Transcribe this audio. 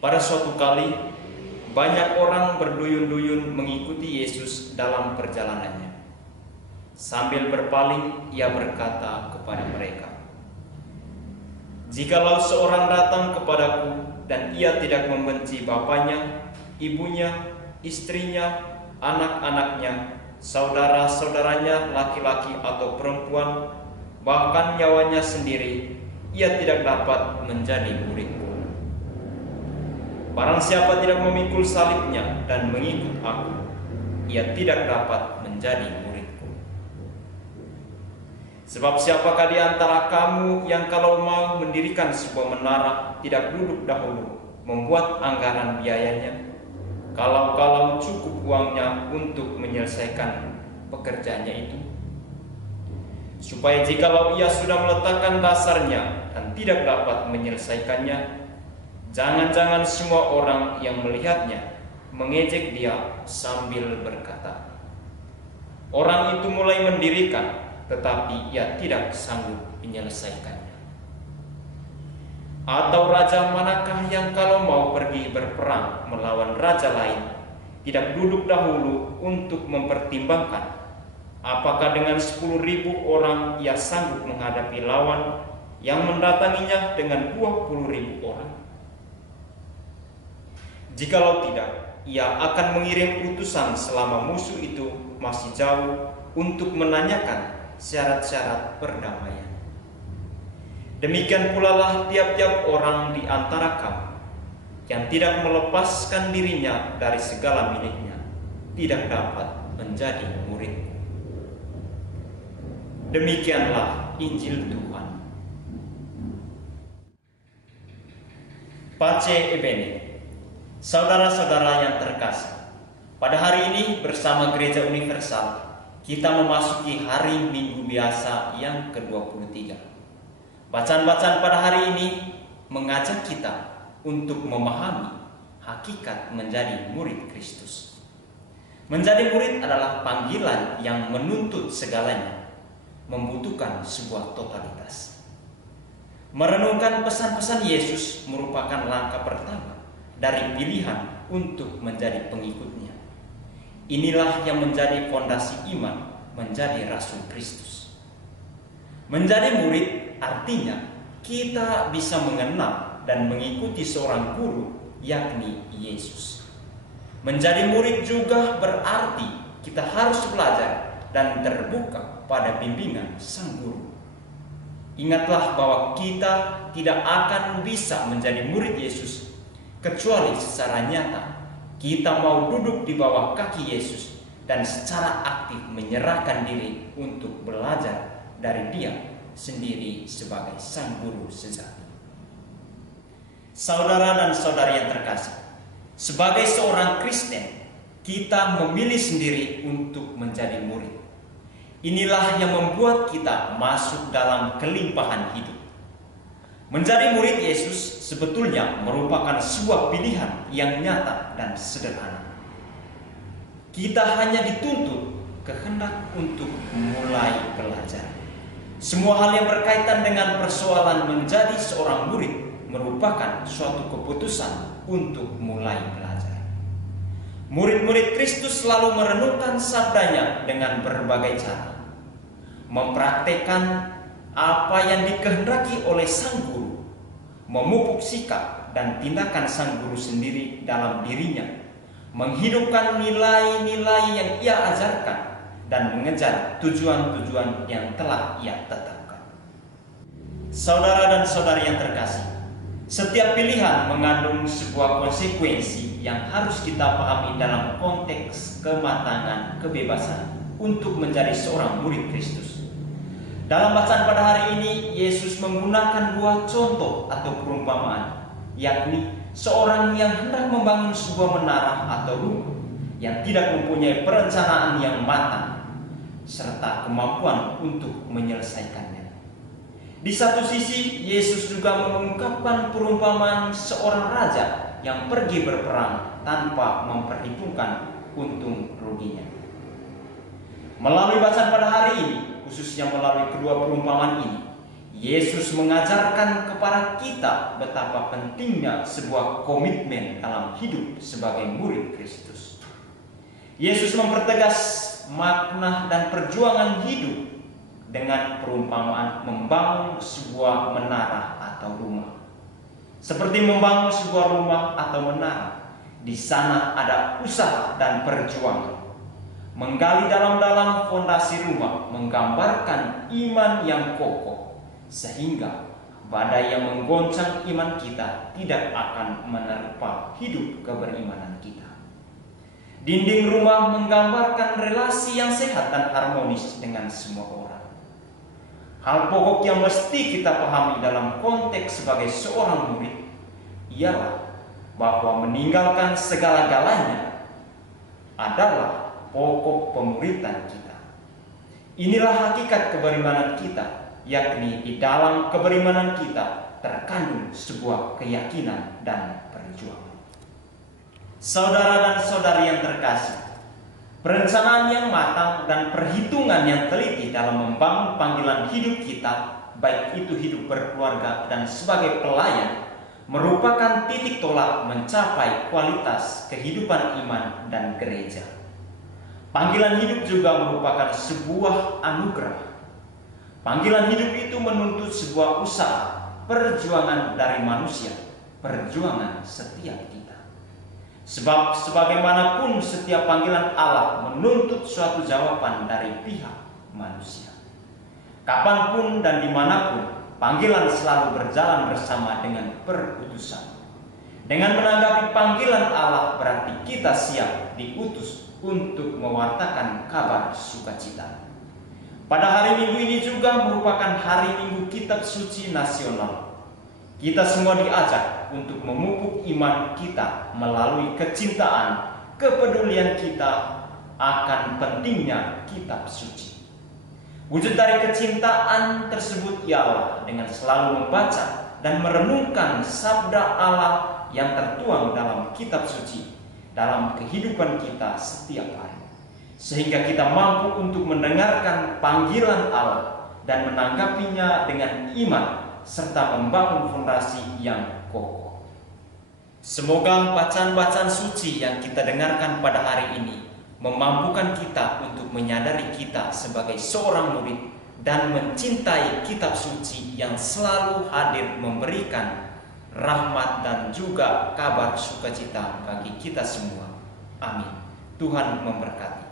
Pada suatu kali, banyak orang berduyun-duyun mengikuti Yesus dalam perjalanannya. Sambil berpaling, ia berkata kepada mereka, "Jikalau seorang datang kepadaku dan ia tidak membenci bapaknya, ibunya, istrinya, anak-anaknya, saudara-saudaranya laki-laki atau perempuan, bahkan nyawanya sendiri, ia tidak dapat menjadi muridku. Barang siapa tidak memikul salibnya dan mengikut aku, ia tidak dapat menjadi muridku. Sebab siapakah di antara kamu yang kalau mau mendirikan sebuah menara tidak duduk dahulu membuat anggaran biayanya, kalau cukup uangnya untuk menyelesaikan pekerjaannya itu? Supaya jikalau ia sudah meletakkan dasarnya dan tidak dapat menyelesaikannya, jangan-jangan semua orang yang melihatnya mengejek dia sambil berkata, 'Orang itu mulai mendirikan, tetapi ia tidak sanggup menyelesaikannya.' Atau raja manakah yang kalau mau pergi berperang melawan raja lain, tidak duduk dahulu untuk mempertimbangkan apakah dengan 10.000 orang ia sanggup menghadapi lawan yang mendatanginya dengan 20.000 orang? Jikalau tidak, ia akan mengirim utusan selama musuh itu masih jauh untuk menanyakan syarat-syarat perdamaian. Demikian pula lah tiap-tiap orang di antara kamu yang tidak melepaskan dirinya dari segala miliknya tidak dapat menjadi muridku." Demikianlah Injil Tuhan. Pace e bene. Saudara-saudara yang terkasih, pada hari ini bersama Gereja Universal kita memasuki hari Minggu biasa yang ke-23. Bacaan-bacaan pada hari ini mengajak kita untuk memahami hakikat menjadi murid Kristus. Menjadi murid adalah panggilan yang menuntut segalanya, membutuhkan sebuah totalitas. Merenungkan pesan-pesan Yesus merupakan langkah pertama dari pilihan untuk menjadi pengikutnya. Inilah yang menjadi fondasi iman menjadi Rasul Kristus. Menjadi murid artinya kita bisa mengenal dan mengikuti seorang guru, yakni Yesus. Menjadi murid juga berarti kita harus belajar dan terbuka pada bimbingan Sang Guru. Ingatlah bahwa kita tidak akan bisa menjadi murid Yesus kecuali secara nyata kita mau duduk di bawah kaki Yesus dan secara aktif menyerahkan diri untuk belajar dari Dia sendiri sebagai Sang Guru sejati. Saudara dan saudari yang terkasih, sebagai seorang Kristen, kita memilih sendiri untuk menjadi murid. Inilah yang membuat kita masuk dalam kelimpahan hidup. Menjadi murid Yesus sebetulnya merupakan sebuah pilihan yang nyata dan sederhana. Kita hanya dituntut kehendak untuk mulai belajar. Semua hal yang berkaitan dengan persoalan menjadi seorang murid merupakan suatu keputusan untuk mulai belajar. Murid-murid Kristus selalu merenungkan sabdanya dengan berbagai cara, mempraktekkan apa yang dikehendaki oleh Sang Guru, memupuk sikap dan tindakan Sang Guru sendiri dalam dirinya, menghidupkan nilai-nilai yang ia ajarkan, dan mengejar tujuan-tujuan yang telah ia tetapkan. Saudara dan saudari yang terkasih, setiap pilihan mengandung sebuah konsekuensi yang harus kita pahami dalam konteks kematangan kebebasan untuk menjadi seorang murid Kristus. Dalam bacaan pada hari ini, Yesus menggunakan dua contoh atau perumpamaan, yakni seorang yang hendak membangun sebuah menara atau rumah yang tidak mempunyai perencanaan yang matang, serta kemampuan untuk menyelesaikannya. Di satu sisi, Yesus juga mengungkapkan perumpamaan seorang raja yang pergi berperang tanpa memperhitungkan untung ruginya. Melalui bacaan pada hari ini, khususnya melalui kedua perumpamaan ini, Yesus mengajarkan kepada kita betapa pentingnya sebuah komitmen dalam hidup sebagai murid Kristus. Yesus mempertegas makna dan perjuangan hidup dengan perumpamaan membangun sebuah menara atau rumah. Seperti membangun sebuah rumah atau menara, di sana ada usaha dan perjuangan. Menggali dalam-dalam fondasi rumah menggambarkan iman yang kokoh, sehingga badai yang menggoncang iman kita tidak akan menerpa hidup keberimanan kita. Dinding rumah menggambarkan relasi yang sehat dan harmonis dengan semua orang. Hal pokok yang mesti kita pahami dalam konteks sebagai seorang murid ialah bahwa meninggalkan segala-galanya adalah pokok pemuridan kita. Inilah hakikat keberimanan kita, yakni di dalam keberimanan kita terkandung sebuah keyakinan dan perjuangan. Saudara dan saudari yang terkasih, perencanaan yang matang dan perhitungan yang teliti dalam membangun panggilan hidup kita, baik itu hidup berkeluarga dan sebagai pelayan, merupakan titik tolak mencapai kualitas kehidupan iman dan gereja. Panggilan hidup juga merupakan sebuah anugerah. Panggilan hidup itu menuntut sebuah usaha, perjuangan dari manusia, perjuangan setiap kita. Sebab sebagaimanapun setiap panggilan Allah menuntut suatu jawaban dari pihak manusia. Kapanpun dan dimanapun, panggilan selalu berjalan bersama dengan perutusan. Dengan menanggapi panggilan Allah berarti kita siap diutus untuk mewartakan kabar sukacita. Pada hari Minggu ini juga merupakan hari Minggu Kitab Suci Nasional. Kita semua diajak untuk memupuk iman kita melalui kecintaan, kepedulian kita akan pentingnya Kitab Suci. Wujud dari kecintaan tersebut ialah dengan selalu membaca dan merenungkan sabda Allah yang tertuang dalam Kitab Suci dalam kehidupan kita setiap hari. Sehingga kita mampu untuk mendengarkan panggilan Allah dan menanggapinya dengan iman serta membangun fondasi yang kokoh. Semoga bacaan-bacaan suci yang kita dengarkan pada hari ini memampukan kita untuk menyadari kita sebagai seorang murid dan mencintai kitab suci yang selalu hadir memberikan rahmat dan juga kabar sukacita bagi kita semua. Amin. Tuhan memberkati.